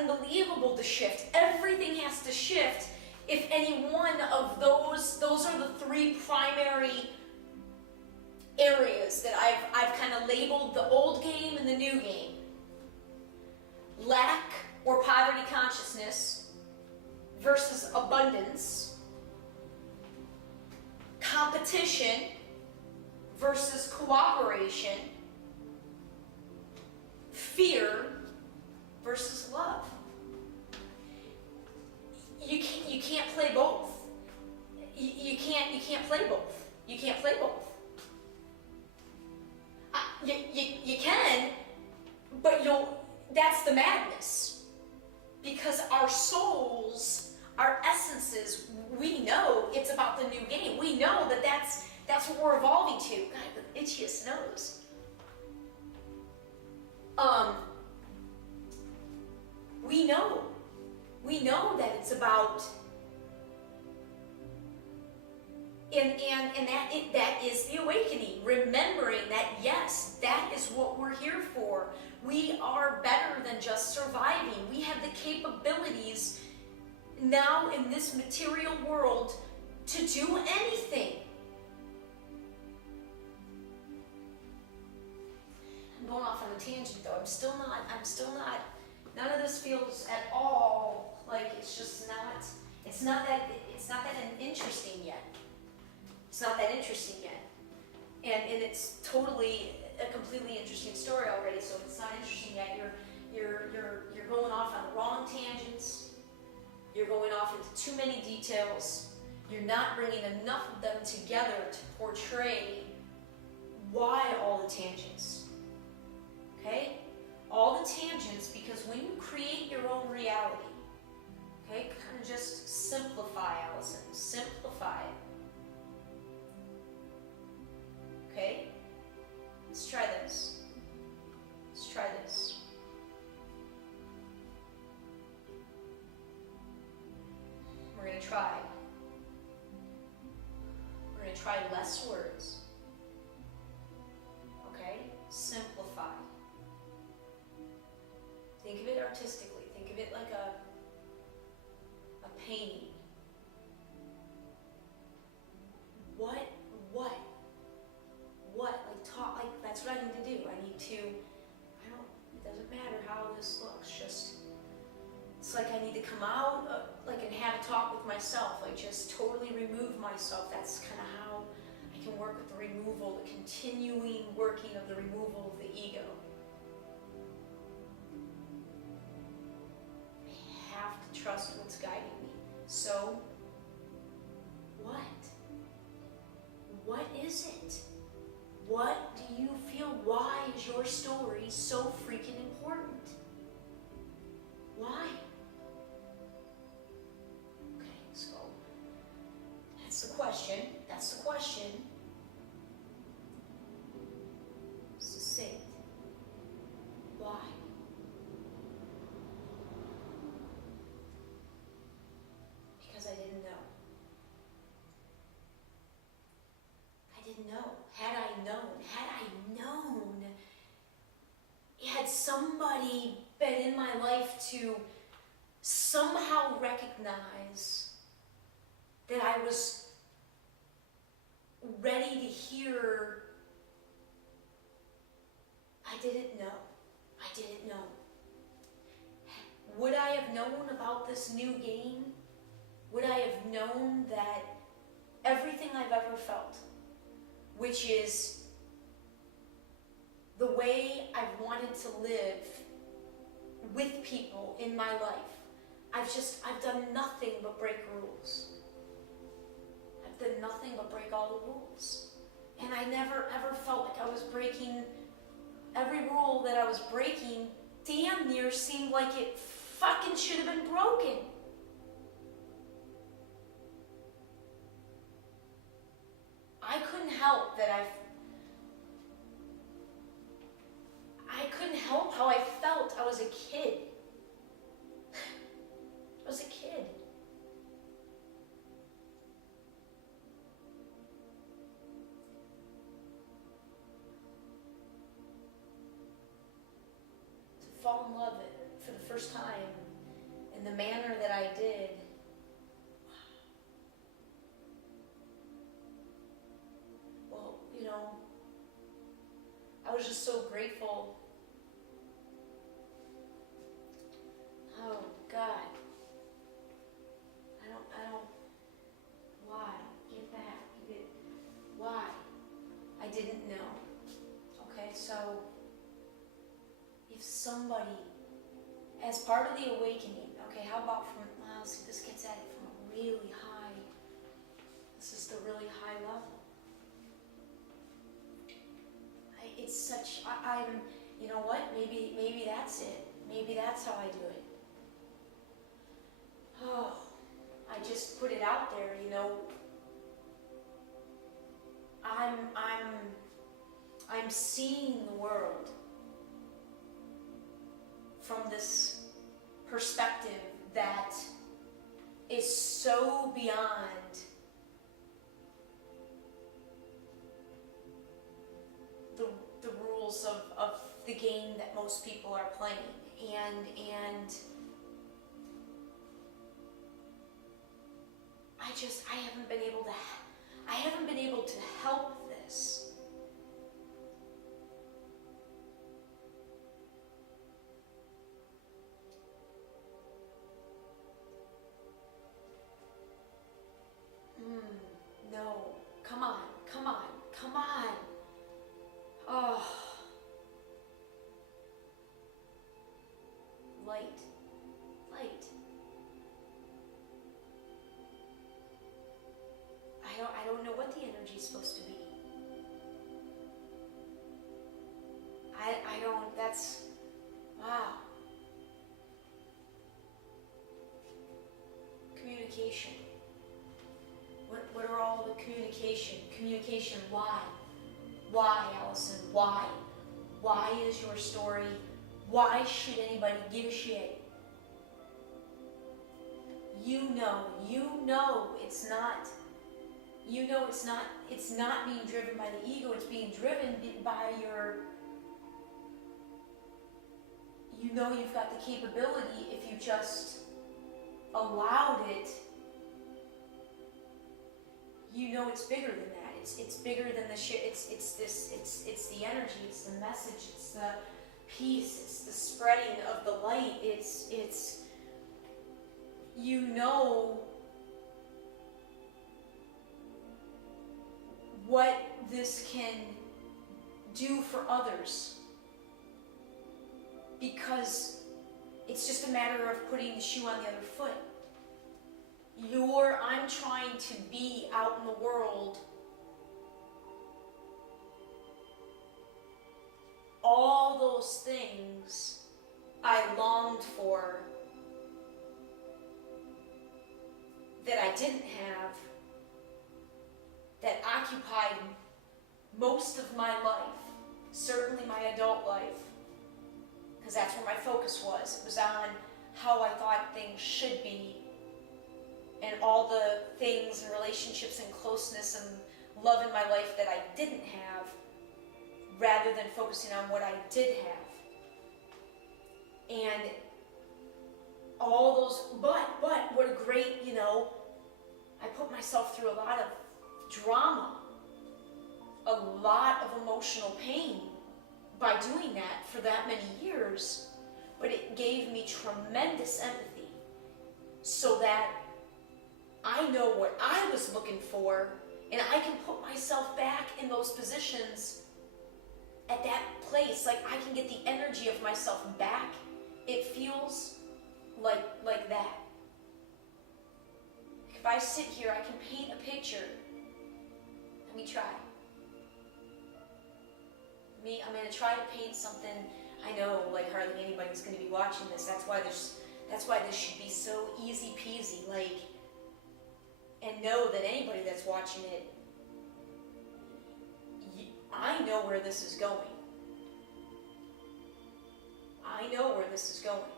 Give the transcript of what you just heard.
unbelievable to shift. Everything has to shift if any one of those are the three primary areas that I've kind of labeled the old game and the new game. Lack or poverty consciousness versus abundance. Competition versus cooperation. Fear versus love. You can't play both. You can't play both. You can't play both. You can, but that's the madness. Because our souls, our essences, we know it's about the new game. We know that's what we're evolving to. God, the itchiest nose. We know that it's about, and that is the awakening. Remembering that, yes, that is what we're here for. We are better than just surviving. We have the capabilities now in this material world to do anything. I'm going off on a tangent though. I'm still not, none of this feels at all like it's not that interesting yet. It's not that interesting yet. And it's totally a completely interesting story already, so if it's not interesting yet, you're going off on the wrong tangents. You're going off into too many details. You're not bringing enough of them together to portray why all the tangents. Okay? All the tangents, because when you create your own reality, okay, kind of just simplify, Alyson. Simplify it. Okay? Let's try this. Let's try this. We're going to try. We're going to try less words. Okay? Simplify. Think of it artistically. Think of it like a painting. Like that's what I need to do. It doesn't matter how this looks, it's like I need to come out, and have a talk with myself, just totally remove myself. That's kind of how I can work with the removal, the continuing working of the removal of the ego. I have to trust what's guiding me. So, what? What is it? What do you feel? Why is your story so freaking important? Why? Okay, so that's the question. That's the question. Succinct. Why? Because I didn't know. I didn't know. Had I known, had somebody been in my life to somehow recognize that I was ready to hear, I didn't know. I didn't know. Would I have known about this new game? Would I have known that everything I've ever felt, which is the way I've wanted to live with people in my life, I've done nothing but break rules. I've done nothing but break all the rules. And I never ever felt like I was breaking. Every rule that I was breaking damn near seemed like it fucking should have been broken. I couldn't help that I couldn't help how I felt. I was a kid. I was a kid. To fall in love for the first time in the manner that I did, well, you know, I was just so grateful. Oh God, I don't, why? Get back, why? I didn't know. Okay, so if somebody, as part of the awakening, okay, how about from, well, see, this gets at it from a really high, this is the really high level. It's such, I'm, you know what, maybe that's it. Maybe that's how I do it. Oh, I just put it out there, you know. I'm seeing the world from this perspective that is so beyond the rules of the game that most people are playing. And I haven't been able to help this. No, come on. Oh. Light. I don't know what the energy is supposed to be. I don't, that's, wow. Communication. What are all the communication? Communication, why? Why, Alyson? Why? Why is your story? Why should anybody give a shit? You know it's not being driven by the ego, it's being driven by your, you know you've got the capability if you just allowed it. You know it's bigger than that. It's bigger than the shit. It's the energy, it's the message, it's the peace, it's the spreading of the light. It's you know what this can do for others, because it's just a matter of putting the shoe on the other foot. I'm trying to be out in the world all those things I longed for that I didn't have, that occupied most of my life, certainly my adult life, because that's where my focus was. It was on how I thought things should be, and all the things and relationships and closeness and love in my life that I didn't have, rather than focusing on what I did have. And all those, but what a great, I put myself through a lot of drama, a lot of emotional pain by doing that for that many years, but it gave me tremendous empathy so that I know what I was looking for, and I can put myself back in those positions at that place. Like, I can get the energy of myself back. It feels like that. If I sit here, I can paint a picture. Let me try. I'm going to try to paint something. I know, like, hardly anybody's going to be watching this. That's why this should be so easy peasy. And know that anybody that's watching it, I know where this is going. I know where this is going.